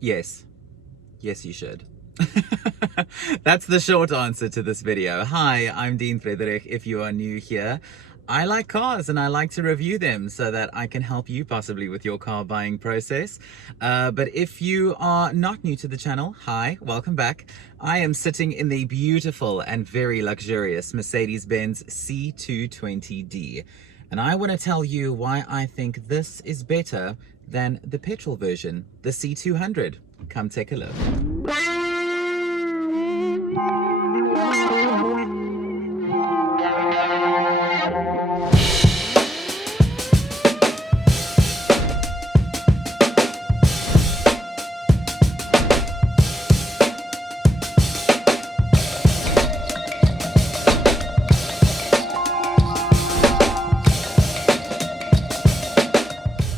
Yes. Yes, you should. That's the short answer to this video. Hi, I'm Dean Friederich. If you are new here, I like cars and I like to review them so that I can help you possibly with your car buying process. But if you are not new to the channel, hi, welcome back. I am sitting in the beautiful and very luxurious Mercedes-Benz C220d. And I want to tell you why I think this is better than the petrol version, the C200. Come take a look.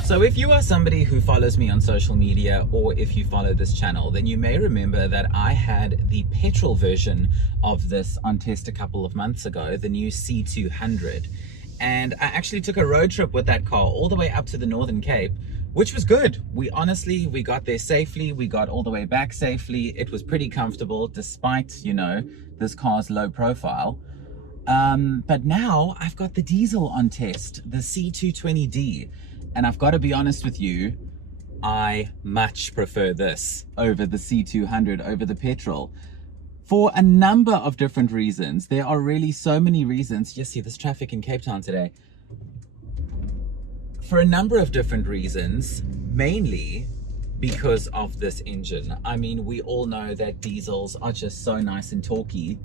So if you are somebody who follows me on social media, or if you follow this channel, then you may remember that I had the petrol version of this on test a couple of months ago, the new C200. And I actually took a road trip with that car all the way up to the Northern Cape, which was good. We got there safely. We got all the way back safely. It was pretty comfortable despite, you know, this car's low profile. But now I've got the diesel on test, the C220d. And I've got to be honest with you, I much prefer this over the C200, over the petrol, for a number of different reasons. There are really so many reasons. You see this traffic in Cape Town today. For a number of different reasons, mainly because of this engine. I mean, we all know that diesels are just so nice and torquey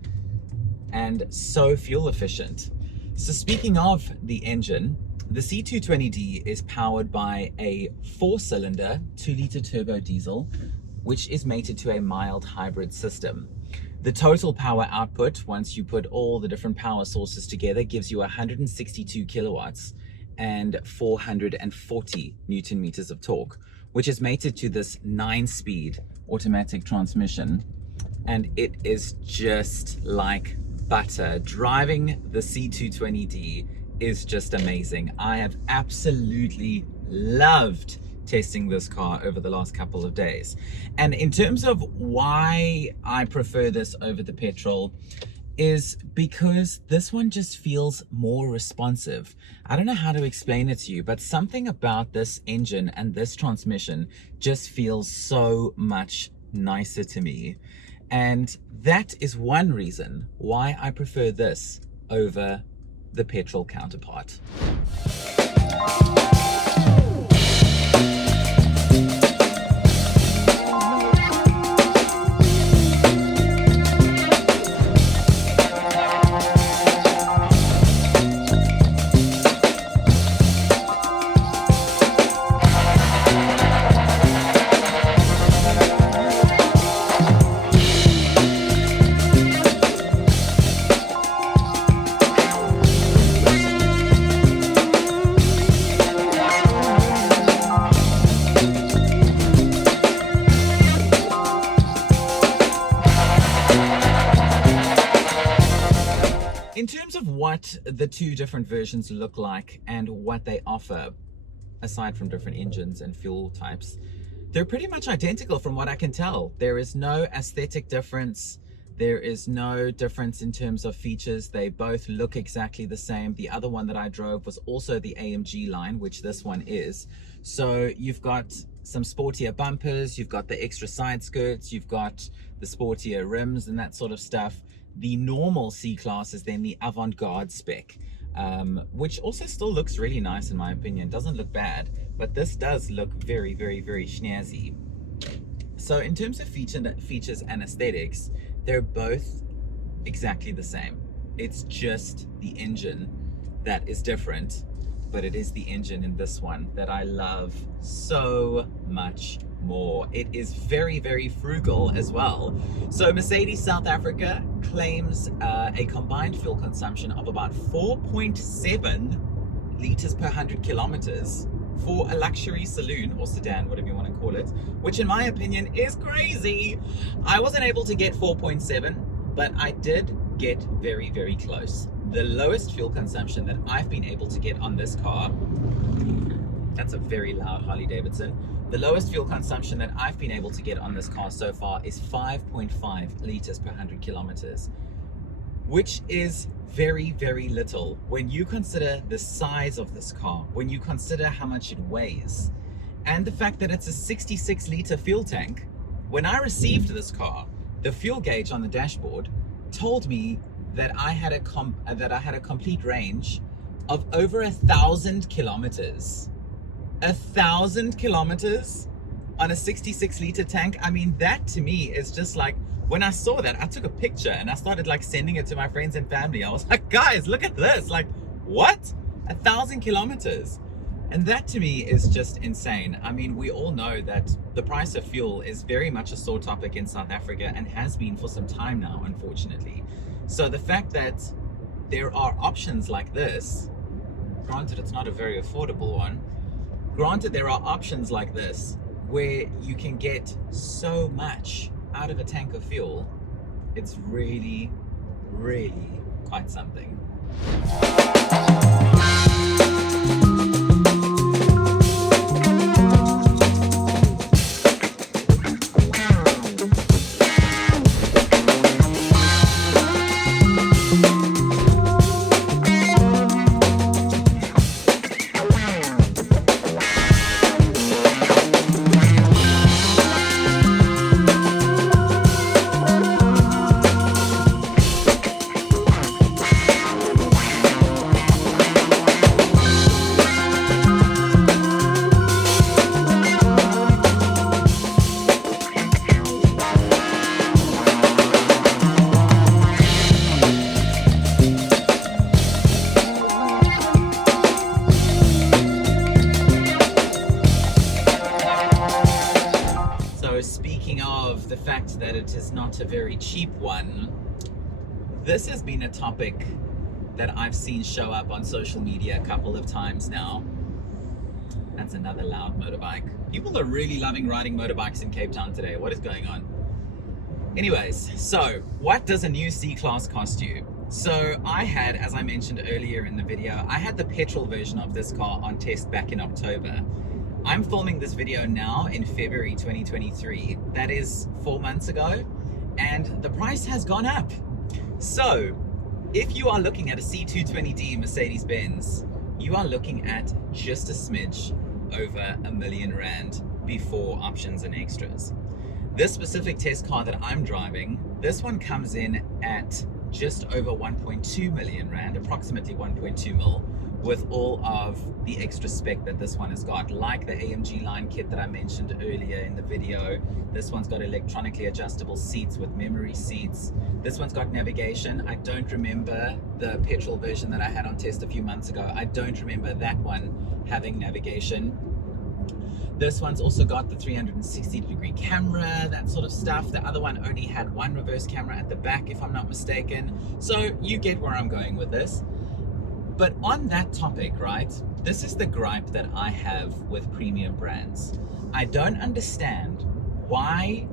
and so fuel efficient. So speaking of the engine, the C220d is powered by a 4-cylinder 2-liter turbo diesel, which is mated to a mild hybrid system. The total power output, once you put all the different power sources together, gives you 162 kilowatts and 440 Newton meters of torque, which is mated to this 9-speed automatic transmission. And it is just like butter. Driving the C220d is just amazing. I have absolutely loved testing this car over the last couple of days. And in terms of why I prefer this over the petrol, is because this one just feels more responsive. I don't know how to explain it to you, but something about this engine and this transmission just feels so much nicer to me. And that is one reason why I prefer this over the petrol counterpart. In terms of what the two different versions look like and what they offer, aside from different engines and fuel types, they're pretty much identical from what I can tell. There is no aesthetic difference. There is no difference in terms of features. They both look exactly the same. The other one that I drove was also the AMG line, which this one is. So you've got some sportier bumpers, you've got the extra side skirts, you've got the sportier rims and that sort of stuff. The normal C-Class is then the avant-garde spec, which also still looks really nice in my opinion. Doesn't look bad, but this does look very, very, very snazzy. So in terms of features and aesthetics, they're both exactly the same. It's just the engine that is different, but it is the engine in this one that I love so much more. It is very, very frugal as well. So Mercedes South Africa claims a combined fuel consumption of about 4.7 liters per 100 kilometers for a luxury saloon or sedan, whatever you want to call it, which in my opinion is crazy. I wasn't able to get 4.7, but I did get very, very close. The lowest fuel consumption that I've been able to get on this car, that's a very loud Harley Davidson, The lowest fuel consumption that I've been able to get on this car so far is 5.5 liters per 100 kilometers, which is very, very little when you consider the size of this car, when you consider how much it weighs, and the fact that it's a 66 liter fuel tank. When I received this car, the fuel gauge on the dashboard told me that I had a complete range of over 1,000 kilometers. 1,000 kilometers on a 66 liter tank. I mean, that to me is just like, when I saw that, I took a picture and I started like sending it to my friends and family. I was like, guys, look at this. Like, what? 1,000 kilometers. And that to me is just insane. I mean, we all know that the price of fuel is very much a sore topic in South Africa and has been for some time now, unfortunately. So the fact that there are options like this, granted it's not a very affordable one, granted there are options like this where you can get so much out of a tank of fuel, it's really, really quite something. Speaking of the fact that it is not a very cheap one, this has been a topic that I've seen show up on social media a couple of times now. That's another loud motorbike. People are really loving riding motorbikes in Cape Town today. What is going on? Anyways, so what does a new C-Class cost you? So I had, as I mentioned earlier in the video, I had the petrol version of this car on test back in October. I'm filming this video now in February 2023. That is 4 months ago, and the price has gone up. So if you are looking at a C220d Mercedes-Benz, you are looking at just a smidge over R1,000,000 before options and extras. This specific test car that I'm driving, this one comes in at just over 1.2 million rand, approximately 1.2 mil, with all of the extra spec that this one has got, like the AMG line kit that I mentioned earlier in the video. This one's got electronically adjustable seats with memory seats. This one's got navigation. I don't remember the petrol version that I had on test a few months ago. I don't remember that one having navigation. This one's also got the 360-degree camera, that sort of stuff. The other one only had one reverse camera at the back, if I'm not mistaken. So you get where I'm going with this. But on that topic, right, this is the gripe that I have with premium brands. I don't understand why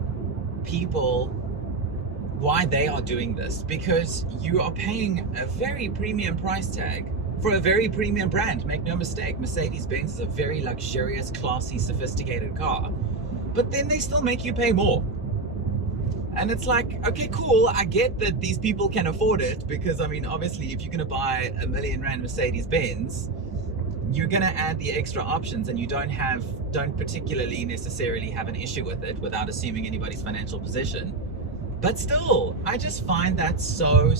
they are doing this, because you are paying a very premium price tag for a very premium brand. Make no mistake, Mercedes-Benz is a very luxurious, classy, sophisticated car, but then they still make you pay more. And it's like, okay, cool, I get that these people can afford it, because I mean, obviously if you're gonna buy R1,000,000 Mercedes-Benz, you're gonna add the extra options, and you don't particularly necessarily have an issue with it without assuming anybody's financial position. But still, I just find that so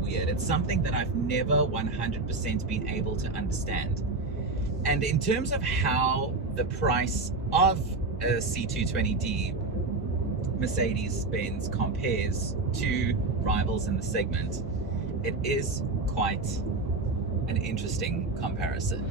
weird. It's something that I've never 100% been able to understand. And in terms of how the price of a C220d Mercedes-Benz compares to rivals in the segment, it is quite an interesting comparison.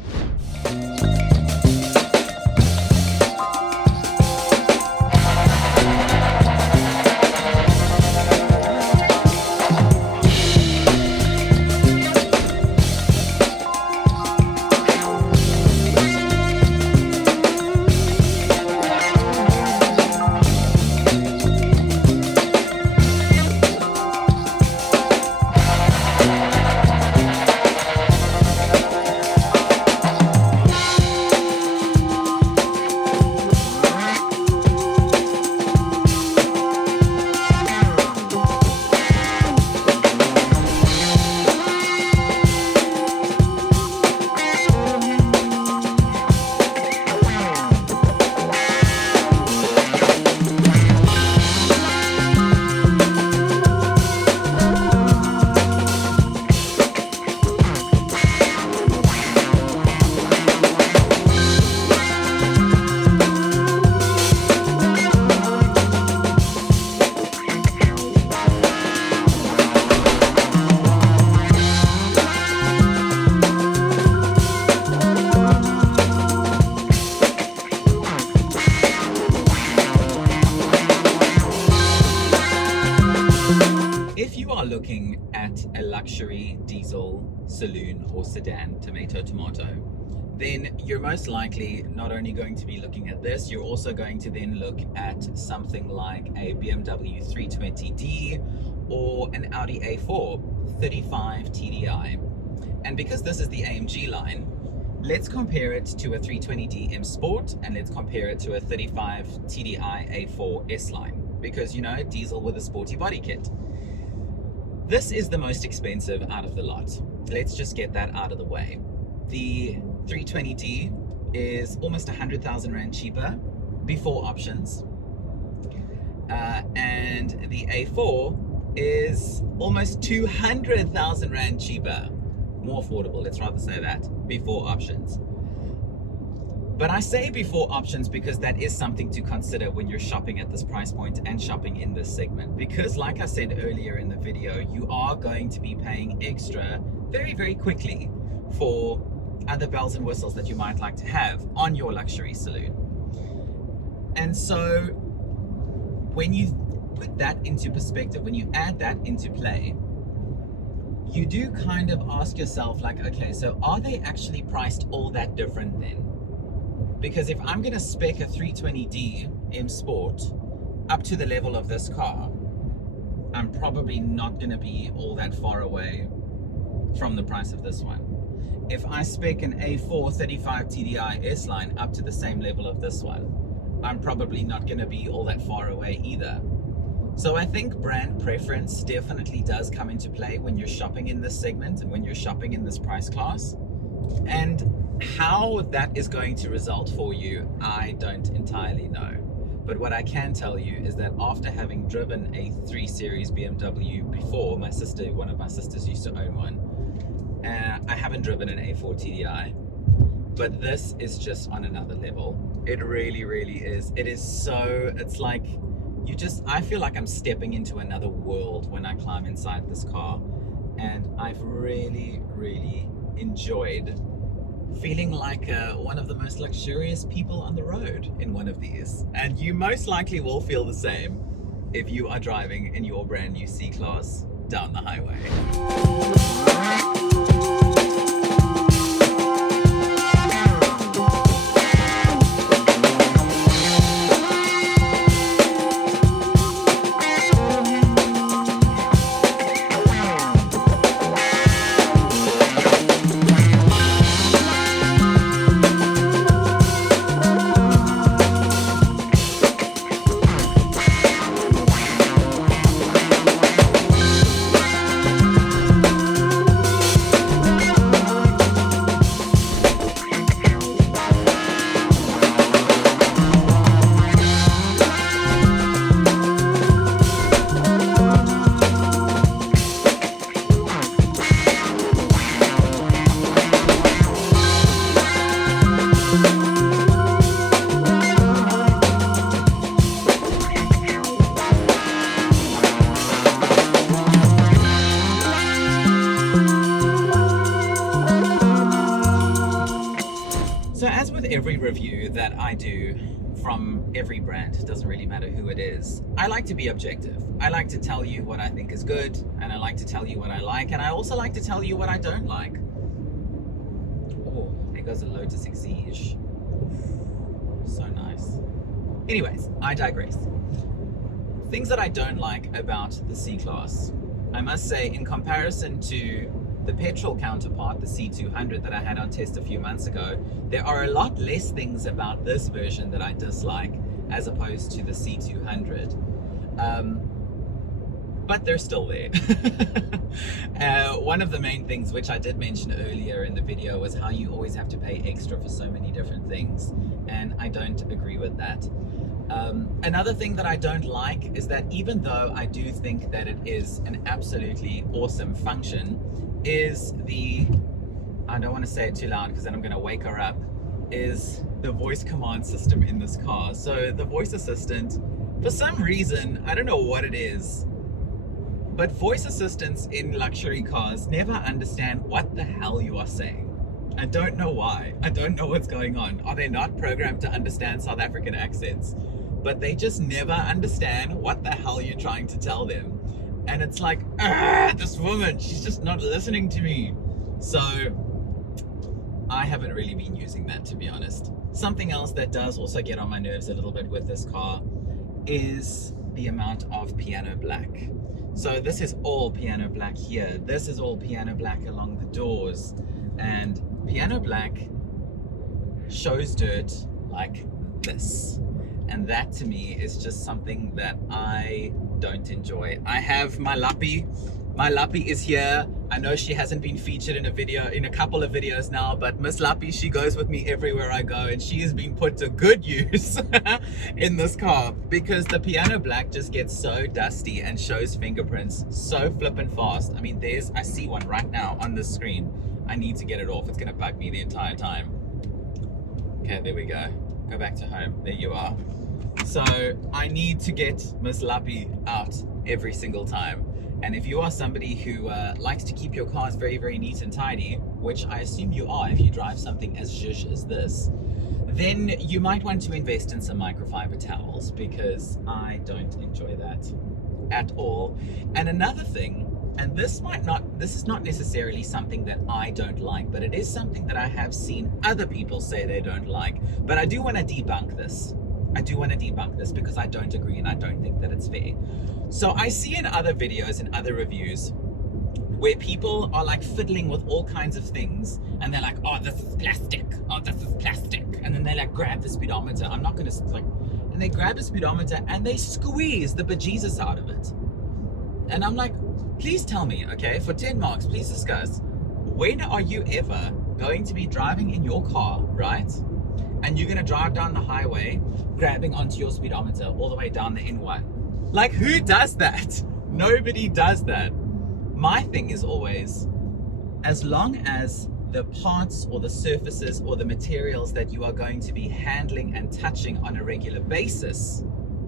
looking at a luxury diesel saloon or sedan, tomato, then you're most likely not only going to be looking at this, you're also going to then look at something like a BMW 320d or an Audi A4 35 TDI. And because this is the AMG line, let's compare it to a 320d M Sport, and let's compare it to a 35 TDI A4 S line, because you know, diesel with a sporty body kit. This is the most expensive out of the lot. Let's just get that out of the way. The 320d is almost 100,000 Rand cheaper before options, and the A4 is almost 200,000 Rand cheaper, more affordable, let's rather say that, before options. But I say before options because that is something to consider when you're shopping at this price point and shopping in this segment, because like I said earlier in the video, you are going to be paying extra very, very quickly for other bells and whistles that you might like to have on your luxury saloon. And so when you put that into perspective, when you add that into play, you do kind of ask yourself, like, okay, so are they actually priced all that different then? Because if I'm going to spec a 320d M Sport up to the level of this car, I'm probably not going to be all that far away from the price of this one. If I spec an A4 35 TDI S line up to the same level of this one, I'm probably not going to be all that far away either. So I think brand preference definitely does come into play when you're shopping in this segment and when you're shopping in this price class. And how that is going to result for you, I don't entirely know. But what I can tell you is that after having driven a 3 Series BMW before, one of my sisters used to own one, I haven't driven an A4 TDI, but this is just on another level. It really, really is. It is so, it's like, I feel like I'm stepping into another world when I climb inside this car. And I've really, really enjoyed feeling like one of the most luxurious people on the road in one of these. And you most likely will feel the same if you are driving in your brand new C-Class down the highway. Every review that I do from every brand, it doesn't really matter who it is, I like to be objective. I like to tell you what I think is good, and I like to tell you what I like, and I also like to tell you what I don't like. Oh, there goes a Lotus Exige. So nice. Anyways, I digress. Things that I don't like about the C-Class, I must say, in comparison to the petrol counterpart, the C200 that I had on test a few months ago, there are a lot less things about this version that I dislike as opposed to the C200. But they're still there. One of the main things which I did mention earlier in the video was how you always have to pay extra for so many different things, and I don't agree with that. Another thing that I don't like is that even though I do think that it is an absolutely awesome function, is I don't want to say it too loud because then I'm going to wake her up, is the voice command system in this car. So the voice assistant, for some reason, I don't know what it is, but voice assistants in luxury cars never understand what the hell you are saying. I don't know why. I don't know what's going on. Are they not programmed to understand South African accents? But they just never understand what the hell you're trying to tell them. And it's like, this woman, she's just not listening to me. So I haven't really been using that, to be honest. Something else that does also get on my nerves a little bit with this car is the amount of piano black. So this is all piano black here. This is all piano black along the doors. And piano black shows dirt like this. And that to me is just something that I don't enjoy. I have my Lappy. My Lappy is here. I know she hasn't been featured in a couple of videos now, but Miss Lappy, she goes with me everywhere I go, and she has been put to good use in this car because the piano black just gets so dusty and shows fingerprints so flippin' fast. I mean, I see one right now on the screen. I need to get it off. It's gonna bug me the entire time. Okay, there we go. Go back to home. There you are. So I need to get Miss Lappy out every single time. And if you are somebody who likes to keep your cars very, very neat and tidy, which I assume you are if you drive something as zhuzh as this, then you might want to invest in some microfiber towels, because I don't enjoy that at all. And another thing, and this is not necessarily something that I don't like, but it is something that I have seen other people say they don't like. But I do want to debunk this. I do want to debunk this because I don't agree and I don't think that it's fair. So I see in other videos and other reviews where people are like fiddling with all kinds of things, and they're like, oh, this is plastic, oh, this is plastic, and then they like grab the speedometer. I'm not gonna like, and they grab a speedometer and they squeeze the bejesus out of it. And I'm like, please tell me, okay, for 10 marks, please discuss, when are you ever going to be driving in your car, right? And you're gonna drive down the highway, grabbing onto your speedometer all the way down the N1. Like, who does that? Nobody does that. My thing is always, as long as the parts or the surfaces or the materials that you are going to be handling and touching on a regular basis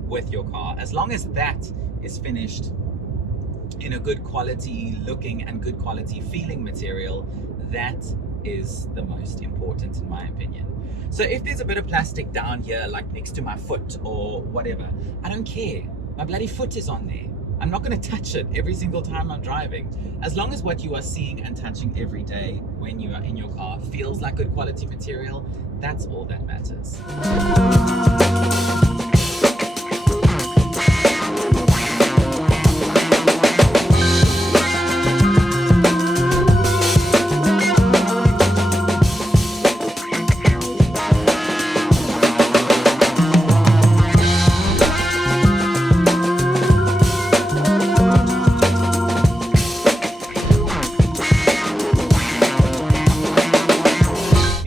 with your car, as long as that is finished in a good quality looking and good quality feeling material, that is the most important in my opinion. So if there's a bit of plastic down here, like next to my foot or whatever, I don't care. My bloody foot is on there. I'm not going to touch it every single time I'm driving. As long as what you are seeing and touching every day when you are in your car feels like good quality material, that's all that matters.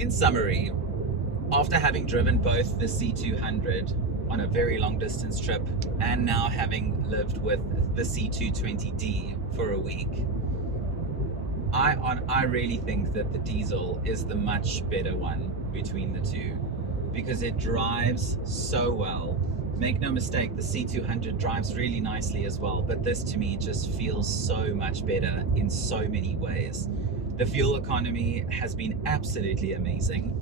Summary, after having driven both the C200 on a very long distance trip and now having lived with the C220d for a week, I really think that the diesel is the much better one between the two, because it drives so well. Make no mistake, the C200 drives really nicely as well, but this to me just feels so much better in so many ways. The fuel economy has been absolutely amazing.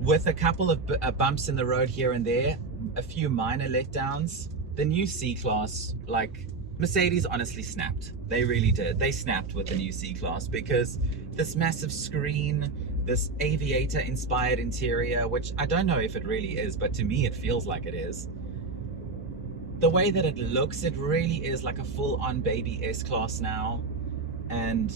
With a couple of bumps in the road here and there, a few minor letdowns, the new C-Class, like, Mercedes honestly snapped. They really did. They snapped with the new C-Class, because this massive screen, this aviator-inspired interior, which I don't know if it really is, but to me it feels like it is. The way that it looks, it really is like a full-on baby S-Class now. And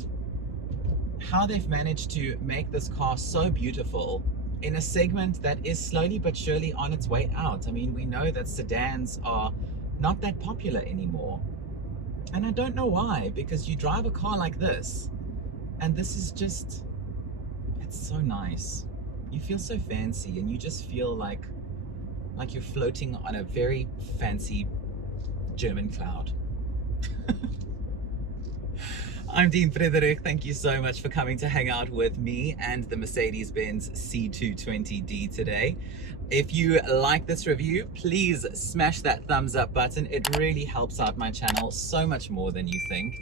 how they've managed to make this car so beautiful in a segment that is slowly but surely on its way out. I mean, we know that sedans are not that popular anymore. And I don't know why, because you drive a car like this, and this is just, it's so nice. You feel so fancy, and you just feel like you're floating on a very fancy German cloud. I'm Dean Friederich. Thank you so much for coming to hang out with me and the Mercedes-Benz C220d today. If you like this review, please smash that thumbs up button. It really helps out my channel so much more than you think.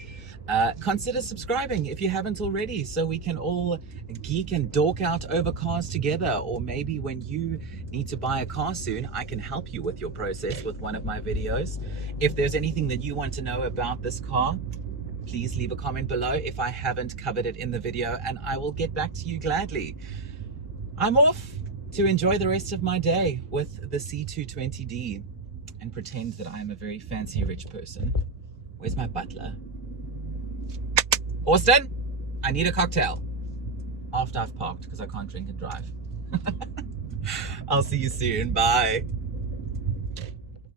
consider subscribing if you haven't already, so we can all geek and dork out over cars together. Or maybe when you need to buy a car soon, I can help you with your process with one of my videos. If there's anything that you want to know about this car, please leave a comment below if I haven't covered it in the video, and I will get back to you gladly. I'm off to enjoy the rest of my day with the C220d and pretend that I'm a very fancy rich person. Where's my butler? Austin, I need a cocktail after I've parked because I can't drink and drive. I'll see you soon. Bye.